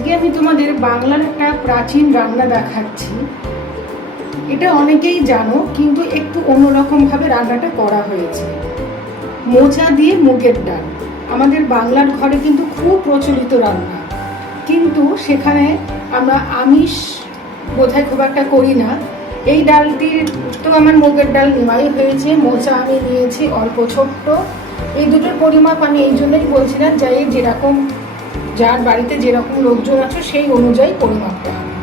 আজকে আমি তোমাদের বাংলার একটা প্রাচীন রান্না দেখাচ্ছি। এটা অনেকেই জানো, কিন্তু একটু অন্যরকমভাবে রান্নাটা করা হয়েছে। মোচা দিয়ে মুগের ডাল। আমাদের বাংলার ঘরে কিন্তু খুব প্রচলিত রান্না। কিন্তু সেখানে আমরা আমিষ বোধহয় খুব একটা করি না। এই ডালটির তো আমার মুগের ডাল নেওয়াই হয়েছে। মোচা আমি নিয়েছি অল্প ছোট্ট। এই দুটোর পরিমাপ আমি এই জন্যই বলছিলাম যে যেরকম যার বাড়িতে যেরকম লোকজন আছে, সেই অনুযায়ী পরিমাপটা হবে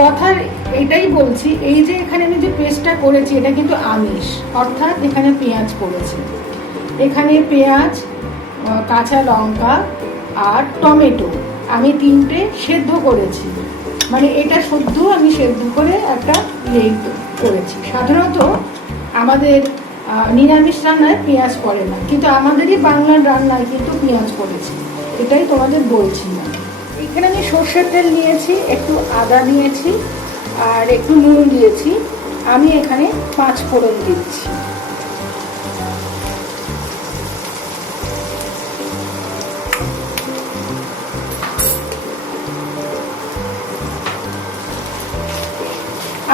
কথার এটাই বলছি, এই যে এখানে আমি যে পেস্টটা করেছি, এটা কিন্তু আমিষ, অর্থাৎ এখানে পেঁয়াজ পড়েছে। এখানে পেঁয়াজ কাঁচা লঙ্কা আর টমেটো আমি তিনটে সেদ্ধ করেছি। মানে এটা সদ্য আমি সেদ্ধ করে একটা ইয়ে করেছি। সাধারণত আমাদের নিরামিষ রান্নায় পেঁয়াজ পড়ে না, কিন্তু আমাদেরই বাংলার রান্নায় কিন্তু পেঁয়াজ পড়েছে। এটাই তোমাদের বলছিলাম এখানে আমি সর্ষের তেল নিয়েছি, একটু আদা নিয়েছি আর একটু নুন দিয়েছি। আমি এখানে পাঁচ ফোড়ন দিচ্ছি।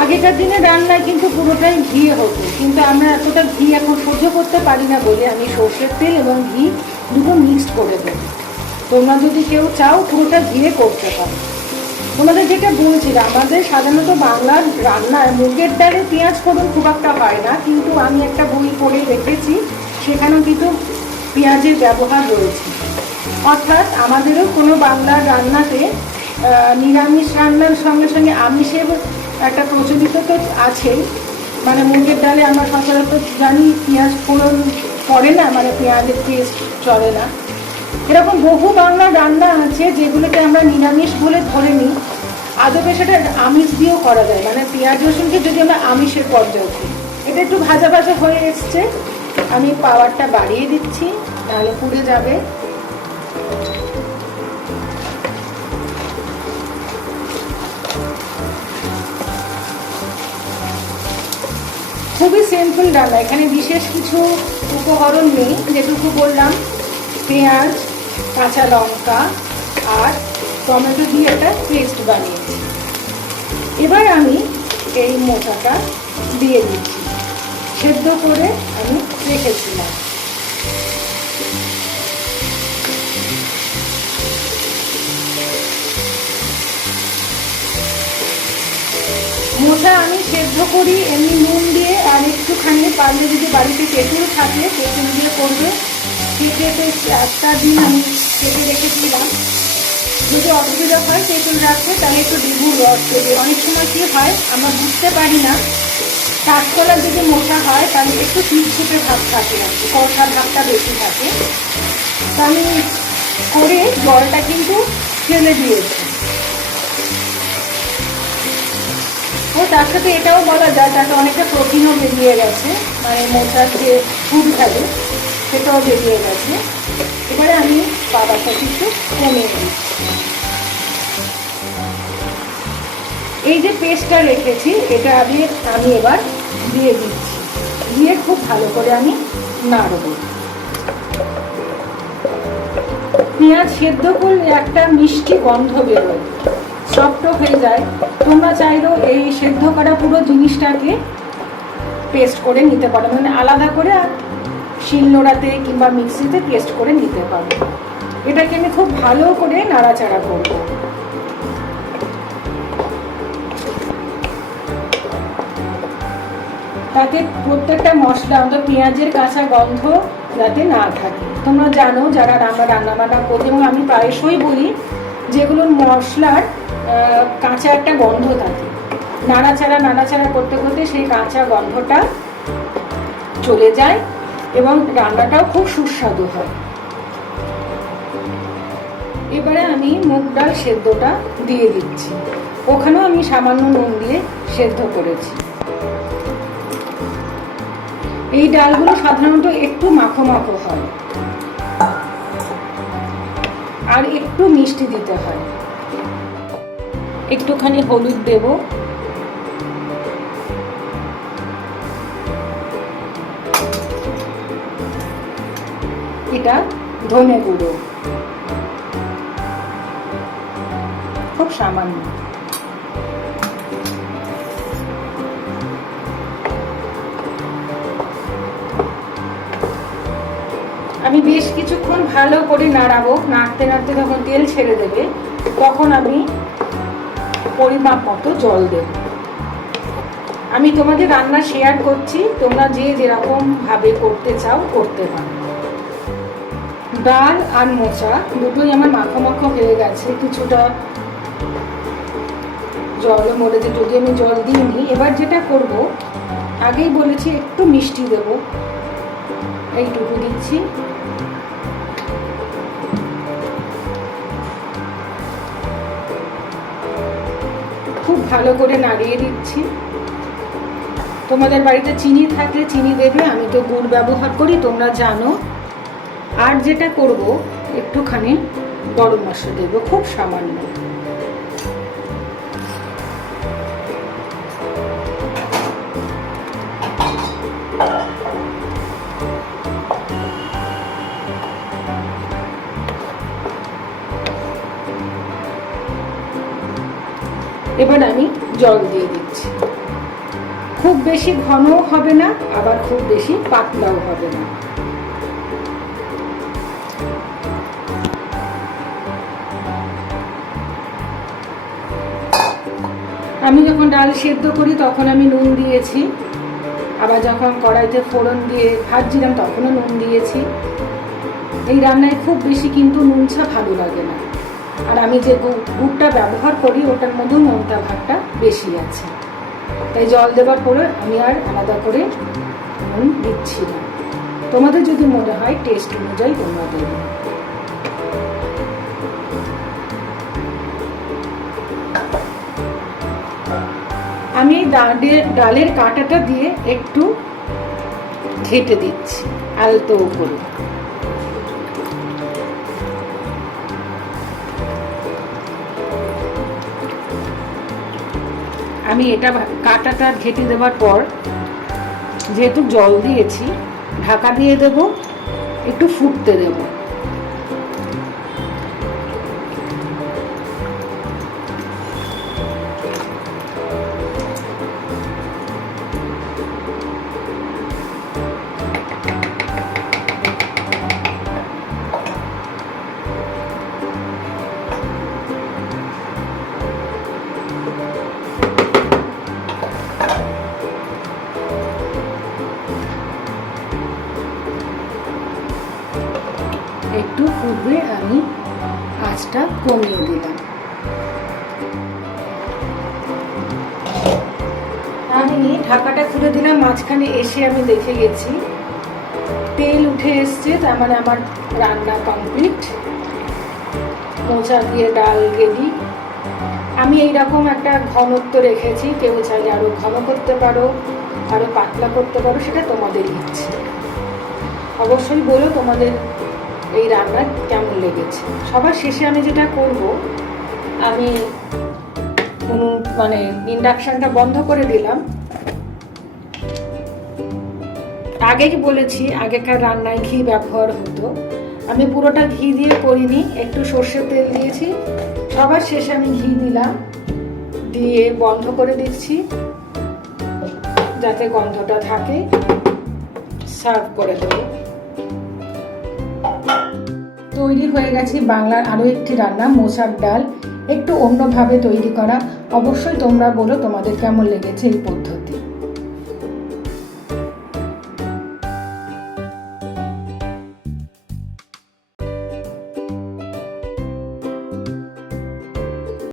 আগেকার দিনে রান্নায় কিন্তু পুরোটাই ঘি হতো, কিন্তু আমরা এতটা ঘি এখন সহ্য করতে পারি না বলে আমি সর্ষের তেল এবং ঘি দুটো মিক্সড করে দেব। তোমরা যদি কেউ চাও, পুরোটা ঘিরে করতে পারো। তোমাদের যেটা বলছিলাম, আমাদের সাধারণত বাংলার রান্নায় মুগের ডালে পেঁয়াজ ফোড়ন খুব একটা হয় না, কিন্তু আমি একটা বই পড়ে রেখেছি সেখানেও কিন্তু পেঁয়াজের ব্যবহার রয়েছে। অর্থাৎ আমাদেরও কোনো বাংলার রান্নাতে নিরামিষ রান্নার সঙ্গে সঙ্গে আমিষের একটা প্রচলিত তো আছেই মানে মুগের ডালে আমরা সচরাচর জানি পেঁয়াজ ফোড়ন পড়ে না মানে পেঁয়াজের টেস্ট চলে না। এরকম বহু বাংলা রান্না আছে যেগুলোকে আমরা নিরামিষ বলে ধরে নিই আদবে সেটা আমিষ দিয়েও করা যায়? মানে পেঁয়াজ রসুনকে যদি আমরা আমিষের পর্যায়ে উঠি এটা একটু ভাজা ভাজা হয়ে এসছে। আমি পাওয়ারটা বাড়িয়ে দিচ্ছি তাহলে পুড়ে যাবে। খুবই সিম্পল রান্না। এখানে বিশেষ কিছু উপকরণ নেই, যেটুকু বললাম। পেঁয়াজ, কাঁচা লঙ্কা আর টমেটো দিয়ে একটা পেস্ট বানিয়েছি। এবার আমি এই মোটাটা দিয়ে দিচ্ছি। সেদ্ধ করে আমি রেখেছিলাম। মোটা আমি সেদ্ধ করি, এমনি নুন দিয়ে আর একটুখানি পারলে যদি বাড়িতে তেঁতুল থাকে, তেঁতুল দিয়ে করবে কেটে তো একটা দিন আমি কেটে রেখেছিলাম। যদি অসুবিধা হয় তেঁতুল রাখতে তাহলে একটু লেবুর রস দেবে। অনেক সময় কী হয়, আমরা বুঝতে পারি না। কাঁচকলার যদি মোটা হয়, তাহলে একটু চিটচিটে ভাব থাকে। আর কি কষা ভাবটা বেশি থাকে। তা আমি করে জলটা কিন্তু ফেলে দিয়েছি ও, তার সাথে এটাও বলা যায়, তাতে অনেকটা প্রোটিনও বেরিয়ে গেছে। মানে মোটার যে ফুড ভ্যালু সেটাও বেরিয়ে গেছে। এবারে আমি বাবাটা কিছু কমিয়ে দিচ্ছি এই যে পেস্টটা রেখেছি, এটা আমি আমি এবার দিয়ে দিচ্ছি। দিয়ে খুব ভালো করে আমি নাড়ব। পেঁয়াজ সেদ্ধ করলে একটা মিষ্টি গন্ধ বেরোয়। সফট হয়ে যায়। তোমরা চাইলেও এই সেদ্ধ করা পুরো জিনিসটাকে পেস্ট করে নিতে পারো। মানে আলাদা করে আর শিলনোড়াতে কিংবা মিক্সিতে পেস্ট করে নিতে পারো এটাকে আমি খুব ভালো করে নাড়াচাড়া করব। তাতে প্রত্যেকটা মশলা অন্তত পেঁয়াজের কাঁচা গন্ধ যাতে না থাকে। তোমরা জানো যারা রান্না বান্না করি এবং আমি প্রায়শই বলি যেগুলোর মশলার কাঁচা একটা গন্ধ থাকে। নাড়াচাড়া নাড়াচাড়া করতে করতে সেই কাঁচা গন্ধটা চলে যায়। এবং রান্নাটাও খুব সুস্বাদু হয়। এবারে আমি মুগ ডাল সেদ্ধটা দিয়ে দিচ্ছি। ওখানেও আমি সামান্য নুন দিয়ে সেদ্ধ করেছি। এই ডালগুলো সাধারণত একটু মাখো মাখো হয়। আর একটু মিষ্টি দিতে হয়। একটুখানি হলুদ দেব। এটা ধনে গুঁড়ো। খুব সামান্য। আমি বেশ কিছুক্ষণ ভালো করে নাড়াবো। নাড়তে নাড়তে যখন তেল ছেড়ে দেবে, তখন আমি পরিমাপ মতো জল দেব। আমি তোমাদের রান্না শেয়ার করছি, তোমরা যে যেরকম ভাবে করতে চাও, করতে পারো। ডাল আর মোচা, দুটোই আমার মাখো মাখো হয়ে গেছে। কিছুটা জল মরেছে যদি আমি জল দিইনি, এবার যেটা করব, আগেই বলেছি একটু মিষ্টি দেব। এইটুকু দিচ্ছি। খুব ভালো করে নাড়িয়ে দিচ্ছি। তোমাদের বাড়িতে চিনি থাকলে চিনি দেবে, আমি তো গুড় ব্যবহার করি, তোমরা জানো। আর যেটা করব, একটুখানি গরম মশলা দেবো, খুব সামান্য। এবার আমি জল দিয়ে দিচ্ছি। খুব বেশি ঘনও হবে না, আবার খুব বেশি পাতলাও হবে না। আমি যখন ডাল সেদ্ধ করি, তখন আমি নুন দিয়েছি। আবার যখন কড়াইতে ফোড়ন দিয়ে ভাজছিলাম, তখনও নুন দিয়েছি। এই রান্নায় খুব বেশি কিন্তু নুন ছা ভালো লাগে না। আর আমি যে গুড়টা ব্যবহার করি, ওটার মধ্যেও নোনতা ভাগটা বেশি আছে। তাই জল দেওয়ার পরে আমি আর আলাদা করে নুন দিচ্ছি না। তোমাদের যদি মনে হয় টেস্ট অনুযায়ী তোমরা দেবে। আমি ডালের ডালের কাঁটাটা দিয়ে একটু ঘেটে দিচ্ছি, আলতো করে। আমি এটা কাঁটাটা ঘেটে দেওয়ার পর যেহেতু জল দিয়েছি, ঢাকা দিয়ে দেব, একটু ফুটতে দেব। কমিয়ে দিলাম। আমি ঢাকাটা খুলে দিলাম, মাঝখানে এসে আমি দেখে গেছি। তেল উঠে এসছে, তার মানে আমার রান্না কমপ্লিট মোচা দিয়ে ডাল রেডি আমি এইরকম একটা ঘনত্ব রেখেছি, কেউ চাইলে আরও ঘন করতে পারো আরও পাতলা করতে পারো, সেটা তোমাদের ইচ্ছে। অবশ্যই বলো তোমাদের এই রান্না কেমন লেগেছে? সবার শেষে আমি যেটা করব, আমি মানে ইন্ডাকশনটা বন্ধ করে দিলাম। আগেই বলেছি, আগেকার রান্নায় ঘি ব্যবহার হতো। আমি পুরোটা ঘি দিয়ে করিনি, একটু সর্ষের তেল দিয়েছি। সবার শেষে আমি ঘি দিলাম, দিয়ে বন্ধ করে দিচ্ছি, যাতে গন্ধটা থাকে। সার্ভ করে দেবো। তৈরি হয়ে গেছে বাংলার আরও একটি রান্না মোচার ডাল। একটু অন্যভাবে তৈরি করা। অবশ্যই তোমরা বলো তোমাদের কেমন লেগেছে এই পদ্ধতি।